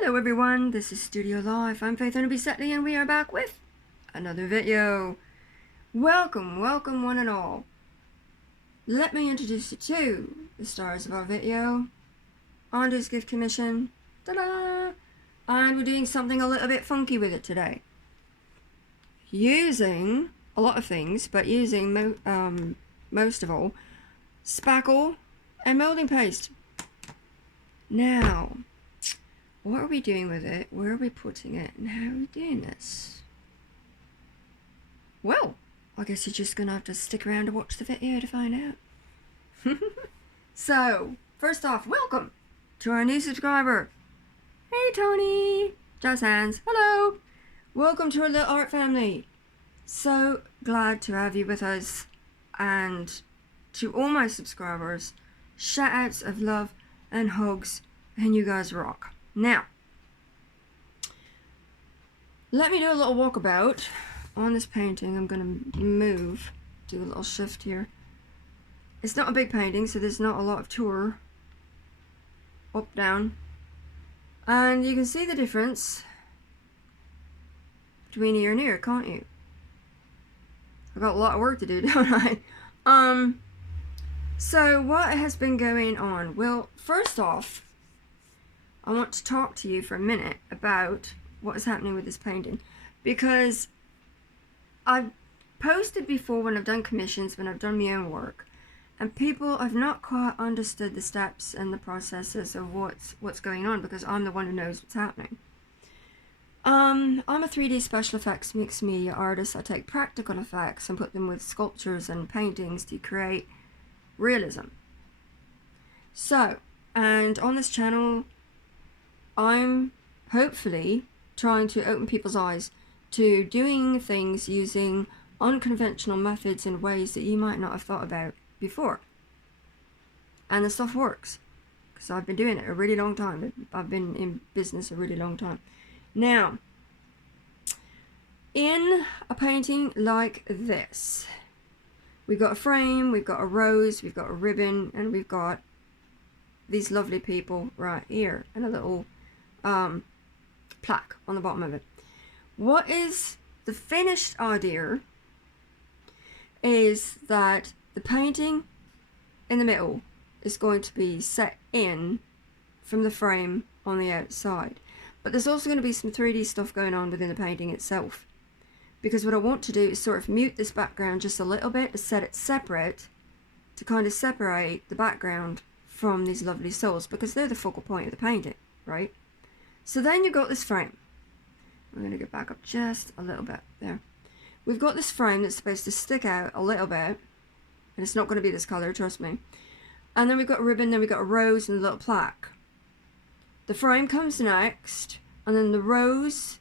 Hello everyone, this is Studiolife. I'm Faith and Setley and we are back with another video. Welcome one and all. Let me introduce you to the stars of our video. Andrew's gift commission. Ta-da! And we're doing something a little bit funky with it today. Using a lot of things, but using most of all, spackle and moulding paste. Now, what are we doing with it? Where are we putting it? And how are we doing this? Well, I guess you're just going to have to stick around to watch the video to find out. So, first off, welcome to our new subscriber. Hey, Tony. Jazz hands. Hello. Welcome to our little art family. So glad to have you with us. And to all my subscribers, shout outs of love and hugs. And you guys rock. Now, let me do a little walkabout on this painting. I'm going to move, do a little shift here. It's not a big painting, so there's not a lot of tour. Up, down. And you can see the difference between here and here, can't you? I've got a lot of work to do, don't I? So what has been going on? Well, first off, I want to talk to you for a minute about what is happening with this painting, because I've posted before when I've done commissions, when I've done my own work, and people have not quite understood the steps and the processes of what's going on, because I'm the one who knows what's happening. I'm a 3D special effects mixed media artist. I take practical effects and put them with sculptures and paintings to create realism. So, and on this channel, I'm hopefully trying to open people's eyes to doing things using unconventional methods in ways that you might not have thought about before. And the stuff works, because I've been doing it a really long time. I've been in business a really long time. Now, in a painting like this, we've got a frame, we've got a rose, we've got a ribbon, and we've got these lovely people right here, and a little plaque on the bottom of it. What is the finished idea is that the painting in the middle is going to be set in from the frame on the outside. But there's also going to be some 3D stuff going on within the painting itself. Because what I want to do is sort of mute this background just a little bit to set it separate, to kind of separate the background from these lovely souls, because they're the focal point of the painting, right? So then you've got this frame. I'm going to go back up just a little bit there. We've got this frame that's supposed to stick out a little bit, and it's not going to be this color, trust me. And then we've got a ribbon, then we've got a rose and a little plaque. The frame comes next, and then the rose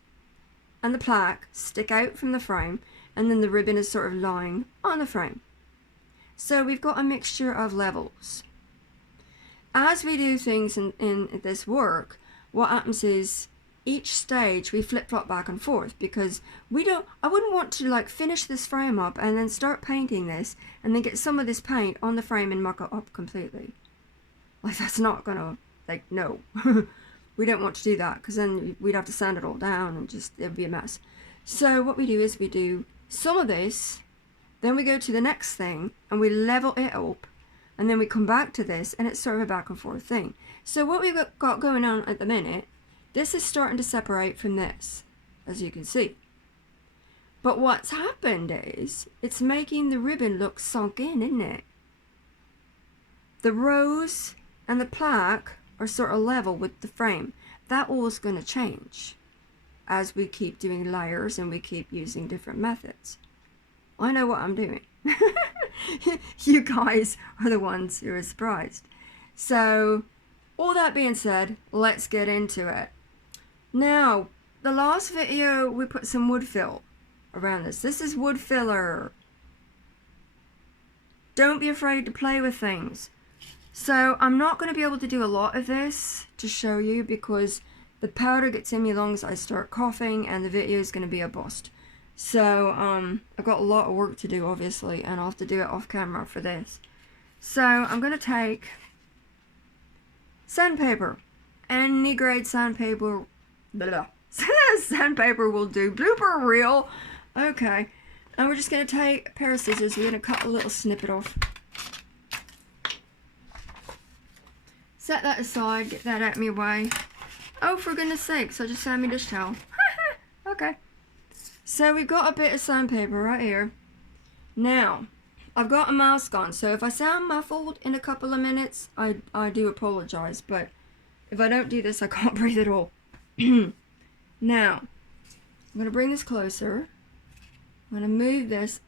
and the plaque stick out from the frame, and then the ribbon is sort of lying on the frame. So we've got a mixture of levels. As we do things in this work, what happens is each stage we flip-flop back and forth, because I wouldn't want to like finish this frame up and then start painting this and then get some of this paint on the frame and muck it up completely. Like, that's not gonna, like, no. We don't want to do that, because then we'd have to sand it all down and just, it would be a mess. So what we do is we do some of this, then we go to the next thing and we level it up, and then we come back to this, and it's sort of a back and forth thing. So what we've got going on at the minute, this is starting to separate from this, as you can see. But what's happened is, it's making the ribbon look sunk in, isn't it? The rose and the plaque are sort of level with the frame. That all is going to change as we keep doing layers and we keep using different methods. I know what I'm doing. You guys are the ones who are surprised. So, all that being said, let's get into it. Now, the last video we put some wood fill around this. This is wood filler. Don't be afraid to play with things. So I'm not going to be able to do a lot of this to show you, because the powder gets in my lungs, I start coughing, and the video is going to be a bust. So I've got a lot of work to do, obviously, and I'll have to do it off camera for this. So I'm going to take sandpaper any grade sandpaper, sandpaper will do. Blooper reel. Okay, and we're just going to take a pair of scissors. We're going to cut a little snippet off. Set that aside, get that out of my way. Oh, for goodness sakes, I just found my dish towel. Okay. So we've got a bit of sandpaper right here. Now, I've got a mask on, so if I sound muffled in a couple of minutes, I do apologize, but if I don't do this, I can't breathe at all. Now, I'm going to bring this closer. I'm going to move this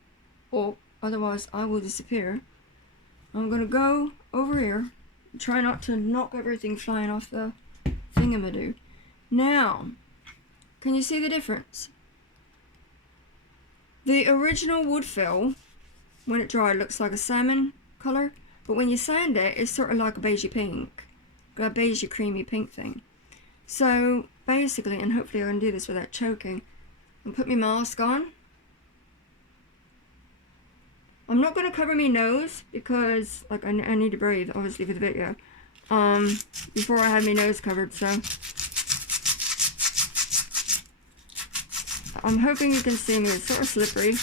up, otherwise I will disappear. I'm going to go over here. Try not to knock everything flying off the thingamadoo. Now, can you see the difference? The original wood fill, when it dried, looks like a salmon colour, but when you sand it, it's sort of like a beigey pink, a beigey creamy pink thing. So basically, and hopefully I can do this without choking, I'll put my mask on. I'm not going to cover my nose because like I need to breathe, obviously, for the video. Before I had my nose covered, so I'm hoping you can see me. It's sort of slippery.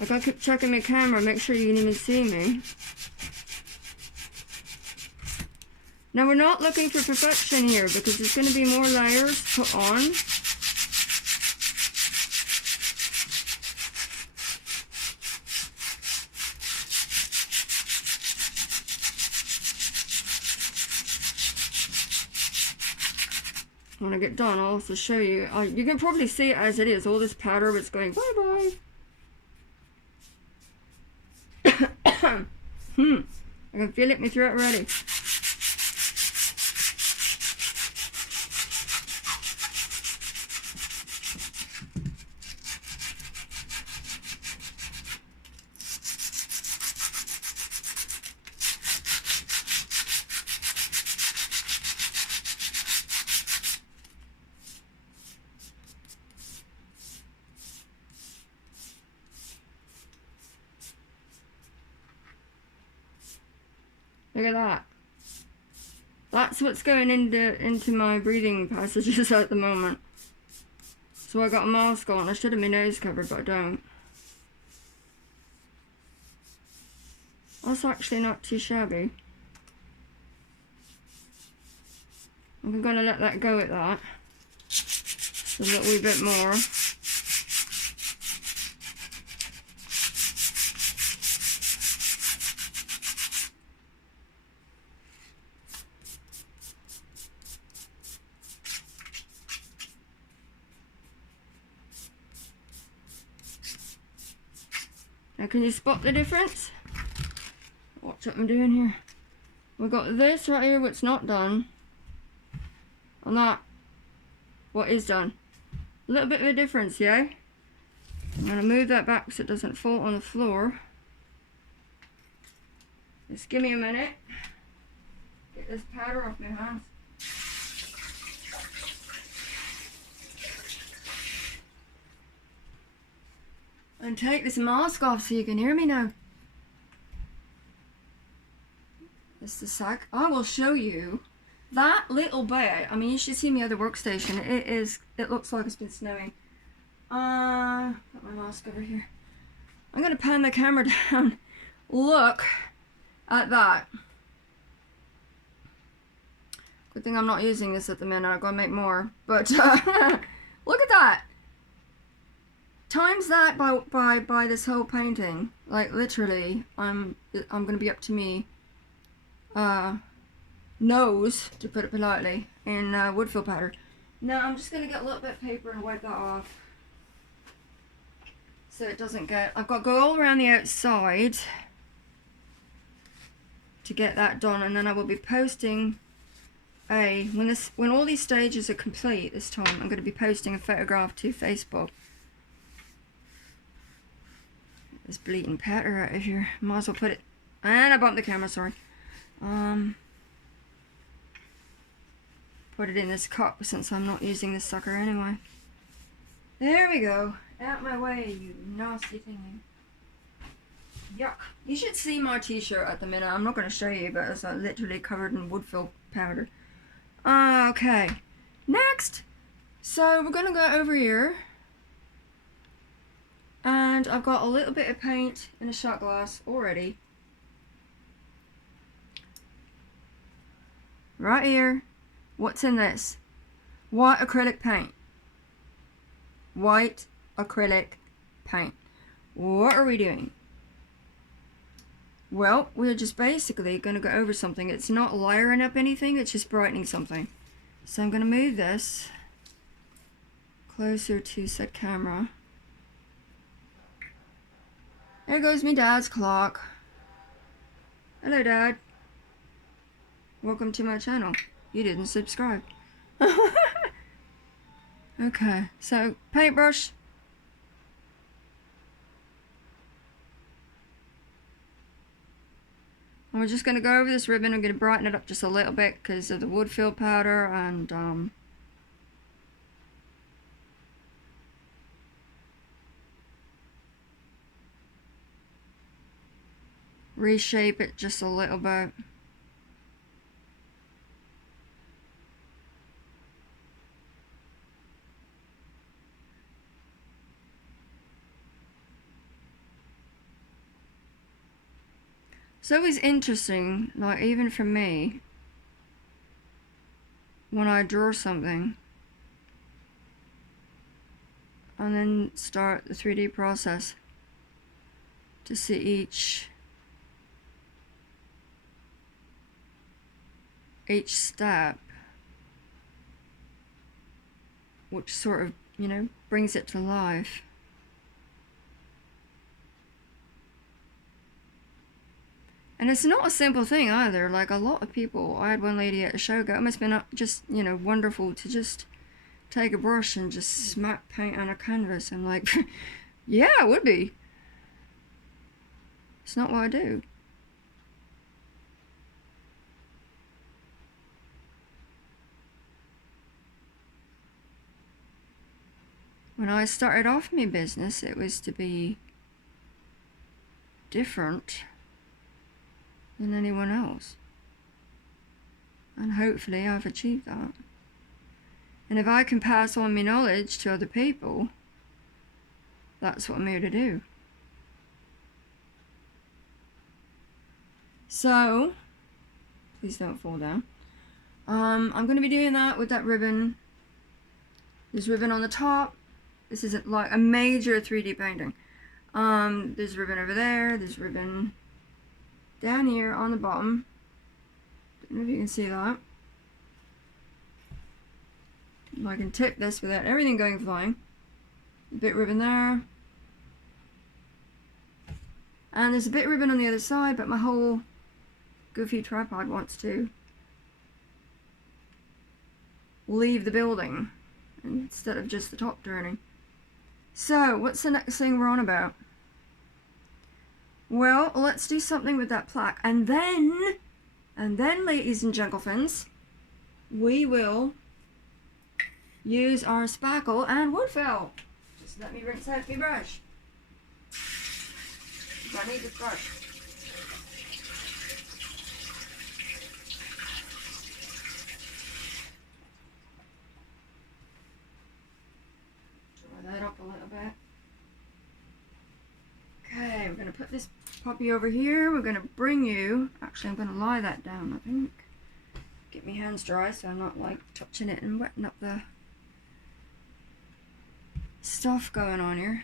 I gotta keep checking my camera, make sure you can even see me. Now we're not looking for perfection here because there's going to be more layers put on. When I get done, I'll also show you. You can probably see it as it is. All this powder was going bye-bye. I can feel it in my throat already. Look at that. That's what's going into my breathing passages at the moment. So I got a mask on. I should have my nose covered, but I don't. That's actually not too shabby. I'm going to let that go at that. Just a little wee bit more. Now can you spot the difference? Watch what I'm doing here. We've got this right here what's not done. And that what is done. A little bit of a difference, yeah? I'm going to move that back so it doesn't fall on the floor. Just give me a minute. Get this powder off my hands. And take this mask off so you can hear me now. This is the sack. I will show you that little bit. I mean, you should see my other workstation. It looks like it's been snowing. Got my mask over here. I'm gonna pan the camera down. Look at that. Good thing I'm not using this at the minute. I'm gonna make more. But look at that. Times that by this whole painting. Like literally, I'm gonna be up to me nose, to put it politely, in wood fill powder. Now I'm just gonna get a little bit of paper and wipe that off, so it doesn't get. I've got to go all around the outside to get that done, and then I will be posting when all these stages are complete this time. I'm going to be posting a photograph to Facebook. This bleeding powder out of here. Might as well put it. And I bumped the camera, sorry. Put it in this cup since I'm not using this sucker anyway. There we go. Out my way, you nasty thing. Yuck. You should see my t-shirt at the minute. I'm not going to show you, but it's like literally covered in wood fill powder. Okay. Next. So we're going to go over here. And I've got a little bit of paint in a shot glass already. Right here. What's in this? White acrylic paint. White acrylic paint. What are we doing? Well, we're just basically going to go over something. It's not layering up anything, it's just brightening something. So I'm going to move this closer to said camera. There goes me dad's clock. Hello, Dad. Welcome to my channel. You didn't subscribe. Okay, so paintbrush. And we're just going to go over this ribbon. I'm going to brighten it up just a little bit because of the wood fill powder and reshape it just a little bit. It's always interesting, like even for me, when I draw something and then start the 3D process to see each step, which sort of, you know, brings it to life. And it's not a simple thing either. Like a lot of people, I had one lady at a show go, it must have been just, you know, wonderful to just take a brush and just smack paint on a canvas. I'm like, yeah, it would be. It's not what I do. When I started off my business, it was to be different than anyone else. And hopefully I've achieved that. And if I can pass on my knowledge to other people, that's what I'm here to do. So, please don't fall down. I'm going to be doing that with that ribbon. There's ribbon on the top. This isn't like a major 3D painting. There's ribbon over there. There's ribbon down here on the bottom. Don't know if you can see that. I can tip this without everything going flying. A bit ribbon there. And there's a bit ribbon on the other side, but my whole goofy tripod wants to leave the building instead of just the top turning. So, what's the next thing we're on about? Well, let's do something with that plaque. And then, ladies and gentlemen, we will use our spackle and wood fill. Just let me rinse out my brush. I need this brush. Draw that up a little bit. Okay, we're going to put this puppy over here. We're going to bring you... Actually, I'm going to lie that down, I think. Get my hands dry so I'm not, like, touching it and wetting up the stuff going on here.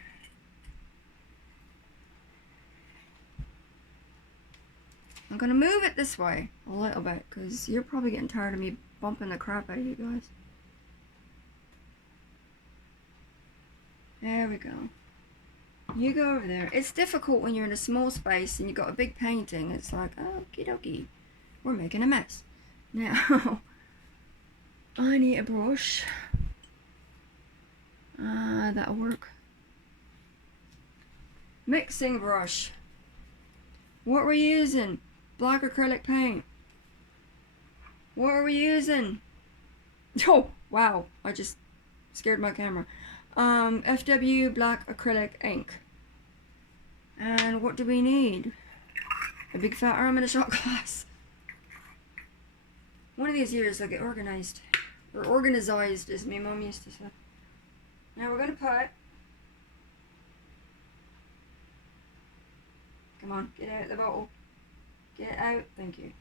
I'm going to move it this way a little bit because you're probably getting tired of me bumping the crap out of you guys. There we go. You go over there. It's difficult when you're in a small space and you've got a big painting. It's like, okie dokie, we're making a mess. Now, I need a brush. That'll work. Mixing brush. What we're using? Black acrylic paint. What are we using? Oh, wow. I just scared my camera. FW black acrylic ink. And what do we need? A big fat arm and a shot glass. One of these years I'll get organized. Or organized, as my mum used to say. Now we're going to put... Come on, get out the bottle. Get out. Thank you.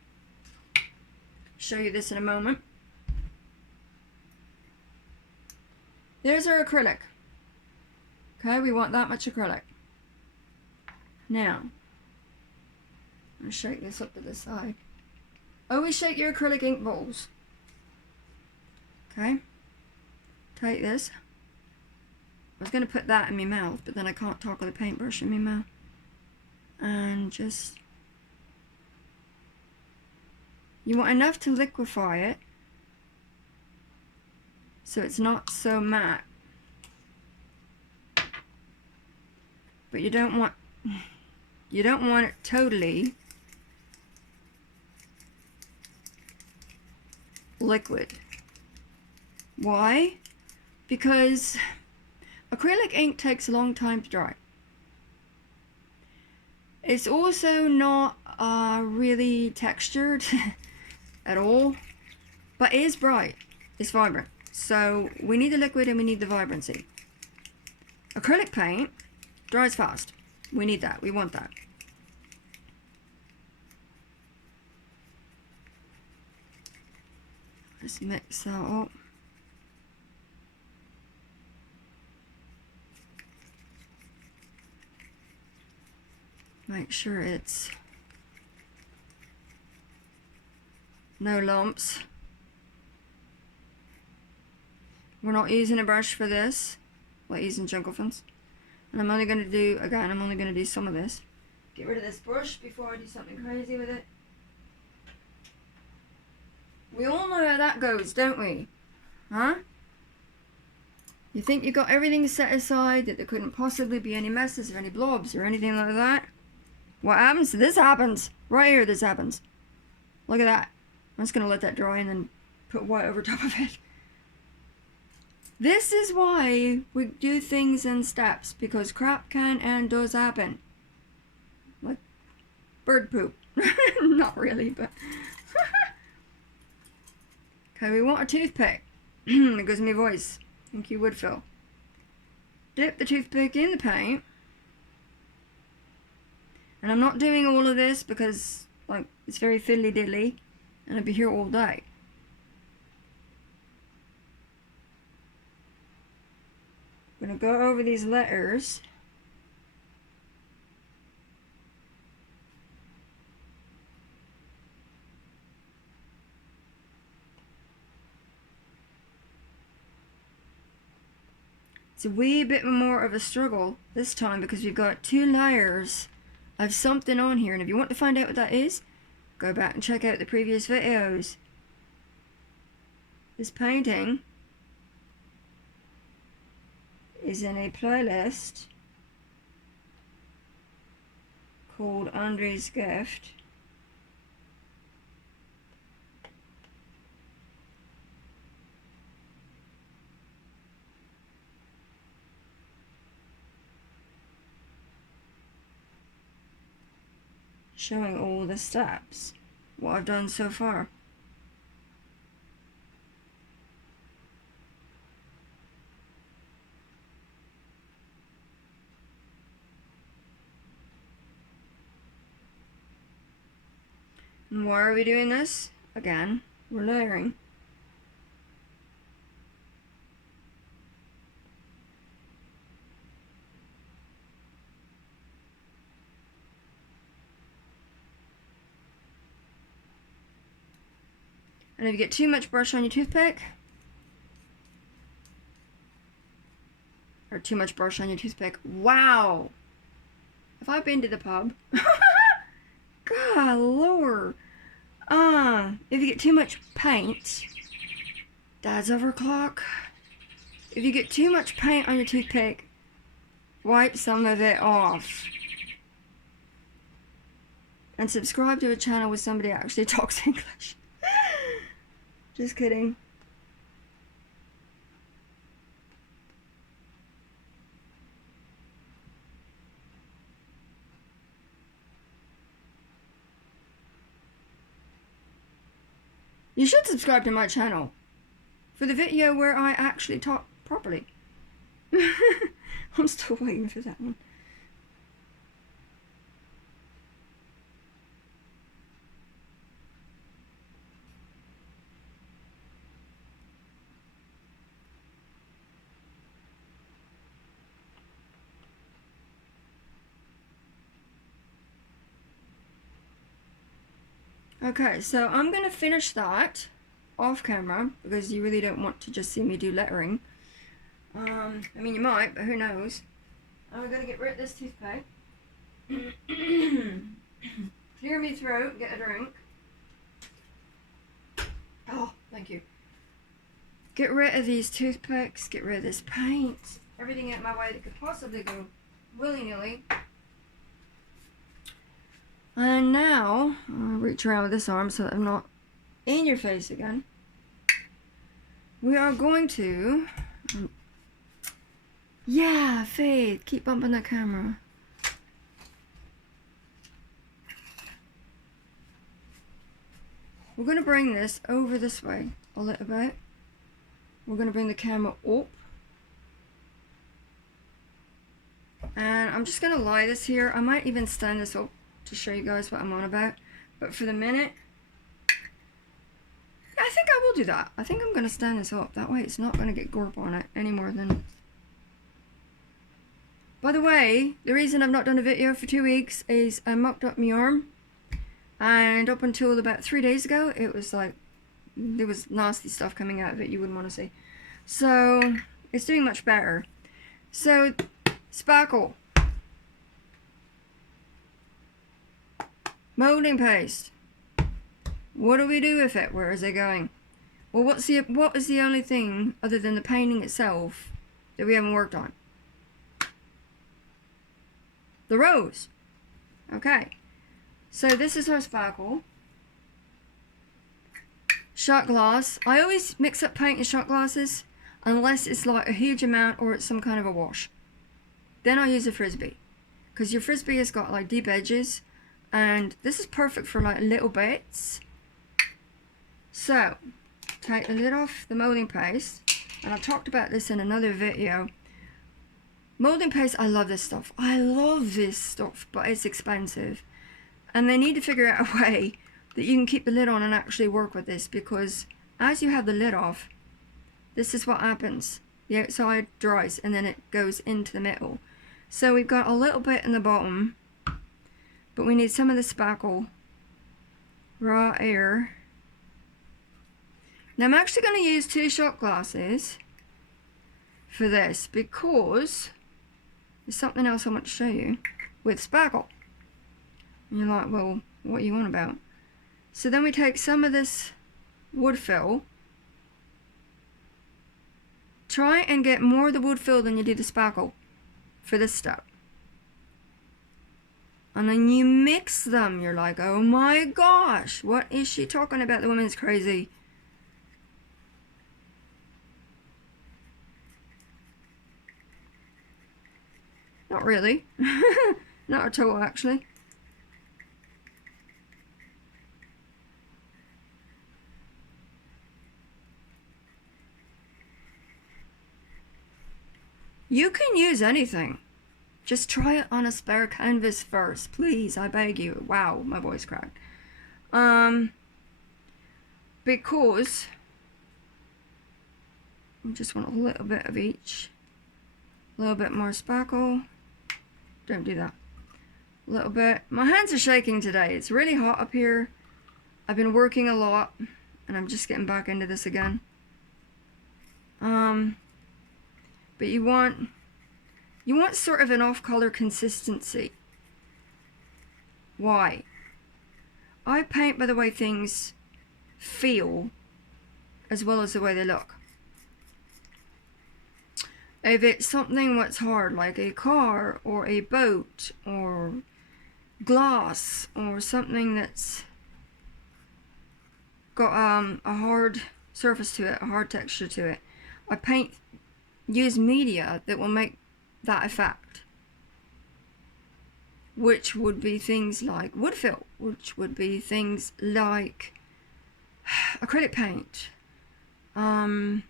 Show you this in a moment. There's our acrylic. Okay, we want that much acrylic. Now, I'm going to shake this up to the side. Always shake your acrylic ink bowls. Okay, take this. I was going to put that in my mouth, but then I can't talk with a paintbrush in my mouth. And just... You want enough to liquefy it, so it's not so matte. But you don't want it totally liquid. Why? Because acrylic ink takes a long time to dry. It's also not really textured at all, but it is bright. It's vibrant. So we need the liquid and we need the vibrancy. Acrylic paint dries fast. We need that. We want that. Let's mix that up. Make sure it's no lumps. We're not using a brush for this. We're using Jungle-Fins. And I'm only going to do, again, I'm only going to do some of this. Get rid of this brush before I do something crazy with it. We all know how that goes, don't we? Huh? You think you got everything set aside, that there couldn't possibly be any messes or any blobs or anything like that? What happens? This happens. Right here, this happens. Look at that. I'm just going to let that dry and then put white over top of it. This is why we do things in steps, because crap can and does happen. Like bird poop. Not really, but... Okay, we want a toothpick. It goes in my voice. Thank you, Woodfill. Dip the toothpick in the paint. And I'm not doing all of this because, like, it's very fiddly diddly, and I'll be here all day. I'm going to go over these letters. It's a wee bit more of a struggle this time because we've got 2 layers of something on here, and if you want to find out what that is, go back and check out the previous videos. This painting is in a playlist called Andre's Gift. Showing all the steps, what I've done so far. And why are we doing this? Again, we're layering. And if you get too much brush on your toothpick, or too much brush on your toothpick, wow! Have I been to the pub? God, Lord. If you get too much paint, Dad's overclock. If you get too much paint on your toothpick, wipe some of it off. And subscribe to a channel where somebody actually talks English. Just kidding. You should subscribe to my channel for the video where I actually talk properly. I'm still waiting for that one. Okay, so I'm going to finish that off camera because you really don't want to just see me do lettering. I mean, you might, but who knows. I'm going to get rid of this toothpick. Clear me throat, get a drink. Oh, thank you. Get rid of these toothpicks, get rid of this paint, everything out of my way that could possibly go willy-nilly. And now, I'll reach around with this arm so that I'm not in your face again. We are going to... yeah, Faith, keep bumping that camera. We're going to bring this over this way a little bit. We're going to bring the camera up. And I'm just going to lie this here. I might even stand this up to show you guys what I'm on about. But for the minute, yeah, I think I will do that. I think I'm going to stand this up. That way it's not going to get gorp on it any more than... By the way, the reason I've not done a video for 2 weeks is I mucked up my arm. And up until about 3 days ago, it was like, there was nasty stuff coming out of it you wouldn't want to see. So, it's doing much better. So, Spackle. Moulding paste. What do we do with it? Where is it going? Well, what is the only thing other than the painting itself that we haven't worked on? The rose. Okay. So this is our Spackle. Shot glass. I always mix up paint and shot glasses unless it's like a huge amount or it's some kind of a wash. Then I'll use a frisbee. Because your frisbee has got like deep edges. And this is perfect for like little bits. So, take the lid off the moulding paste. And I talked about this in another video. Moulding paste, I love this stuff. I love this stuff, but it's expensive. And they need to figure out a way that you can keep the lid on and actually work with this. Because as you have the lid off, this is what happens. The outside dries and then it goes into the middle. So we've got a little bit in the bottom. But we need some of the Spackle raw air. Now I'm actually going to use 2 shot glasses for this because there's something else I want to show you with Spackle. And you're like, well, what are you on about? So then we take some of this wood fill. Try and get more of the wood fill than you do the Spackle for this step. And then you mix them. You're like, oh my gosh, what is she talking about? The woman's crazy. Not really. Not at all, actually. You can use anything. Just try it on a spare canvas first, please. I beg you. Wow, my voice cracked. Because I just want a little bit of each. A little bit more Spackle. Don't do that. A little bit. My hands are shaking today. It's really hot up here. I've been working a lot, and I'm just getting back into this again. But you want sort of an off-color consistency. Why? I paint by the way things feel as well as the way they look. If it's something that's hard, like a car or a boat or glass or something that's got a hard surface to it, a hard texture to it, I use media that will make that effect, which would be things like wood fill, which would be things like acrylic paint. On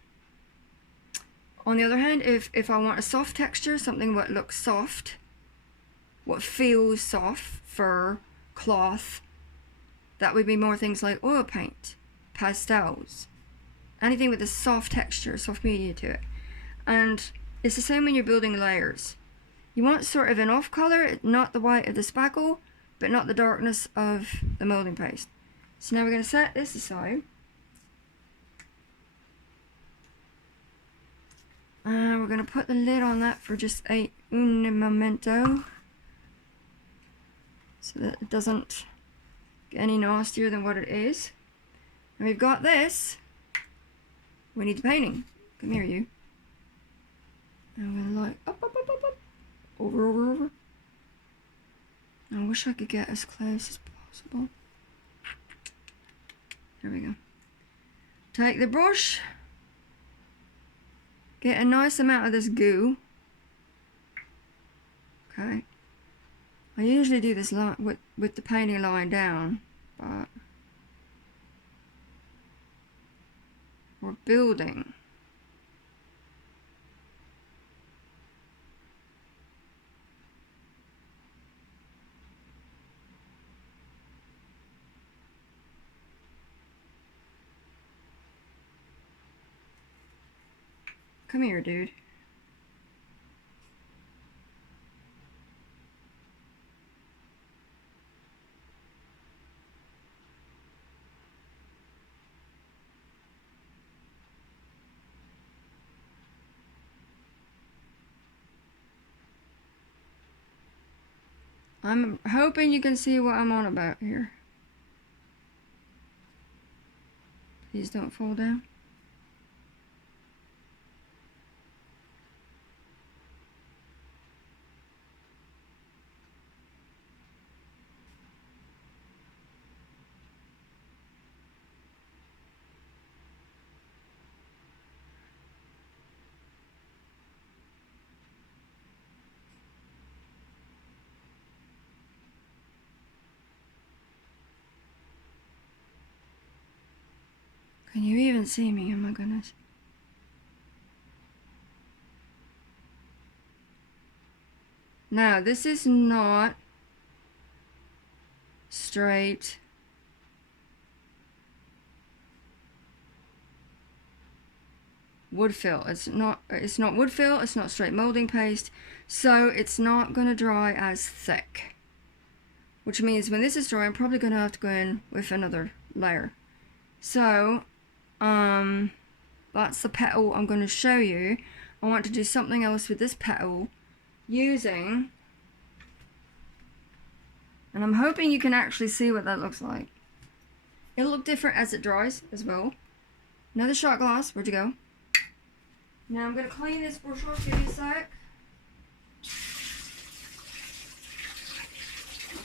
the other hand, if I want a soft texture, something that looks soft, what feels soft, fur, cloth, that would be more things like oil paint, pastels, anything with a soft texture, soft media to it. And it's the same when you're building layers. You want sort of an off color, not the white of the spackle, but not the darkness of the moulding paste. So now we're going to set this aside. And we're going to put the lid on that for just un momento, so that it doesn't get any nastier than what it is. And we've got this. We need the painting. Come here, you. And I'm going to like up, over. I wish I could get as close as possible. There we go. Take the brush. Get a nice amount of this goo. Okay. I usually do this with the painting lying down, but we're building. Come here, dude. I'm hoping you can see what I'm on about here. Please don't fall down. Can you even see me? Oh my goodness. Now, this is not straight wood fill. It's not wood fill, it's not straight molding paste, so it's not going to dry as thick. Which means when this is dry, I'm probably going to have to go in with another layer. So, that's the petal I'm going to show you. I want to do something else with this petal using, and I'm hoping you can actually see what that looks like. It'll look different as it dries as well. Another shot glass. Where'd you go? Now I'm going to clean this brush off. Give me a sec.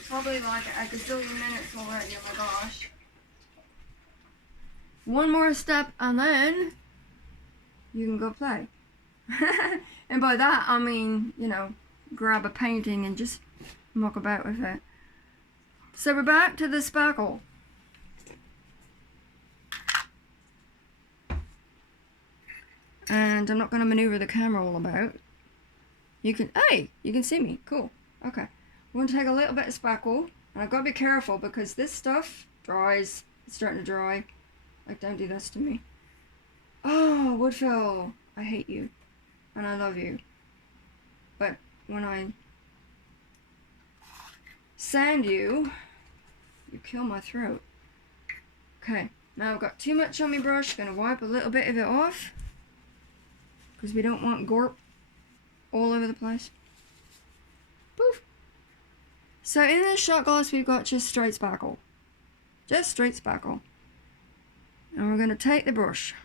Probably like a gazillion minutes already. Oh my gosh. One more step and then you can go play. And by that I mean, you know, grab a painting and just muck about with it. So we're back to the spackle. And I'm not going to maneuver the camera all about. You can, hey, you can see me. Cool. Okay. I'm going to take a little bit of spackle. And I've got to be careful because this stuff dries. It's starting to dry. Like, don't do this to me. Oh, Woodfill. I hate you. And I love you. But when I sand you, you kill my throat. Okay. Now I've got too much on my brush. Going to wipe a little bit of it off. Because we don't want gorp all over the place. Poof. So in this shot glass we've got just straight spackle. Just straight spackle. And we're going to take the brush.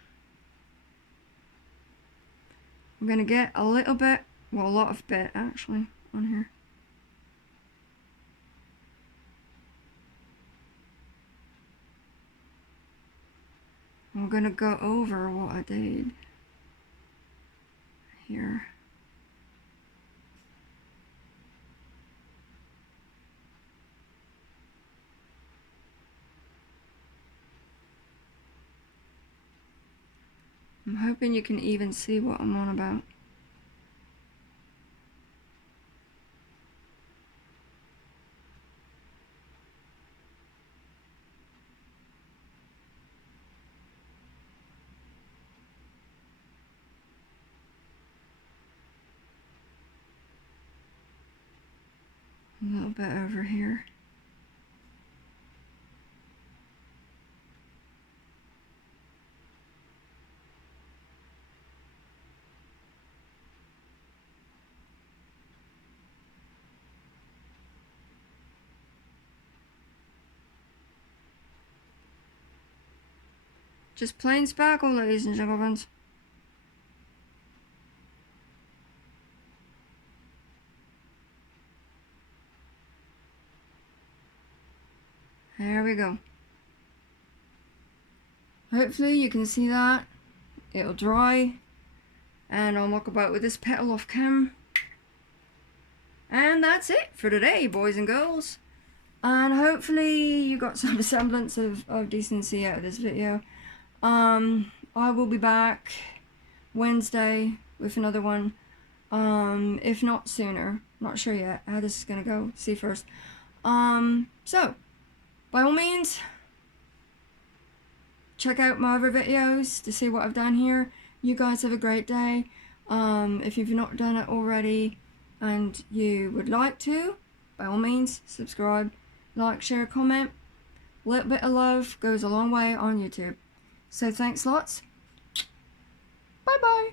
I'm going to get a little bit, well, a lot of bit actually on here. I'm going to go over what I did here. I'm hoping you can even see what I'm on about. A little bit over here. Just plain Spackle, ladies and gentlemen. There we go. Hopefully you can see that. It'll dry. And I'll muck about with this petal off cam. And that's it for today, boys and girls. And hopefully you got some semblance of decency out of this video. I will be back Wednesday with another one. If not sooner. Not sure yet how this is gonna go. See first. So by all means, check out my other videos to see what I've done here. You guys have a great day. If you've not done it already and you would like to, by all means, subscribe, like, share, comment. A little bit of love goes a long way on YouTube. So thanks lots. Bye bye.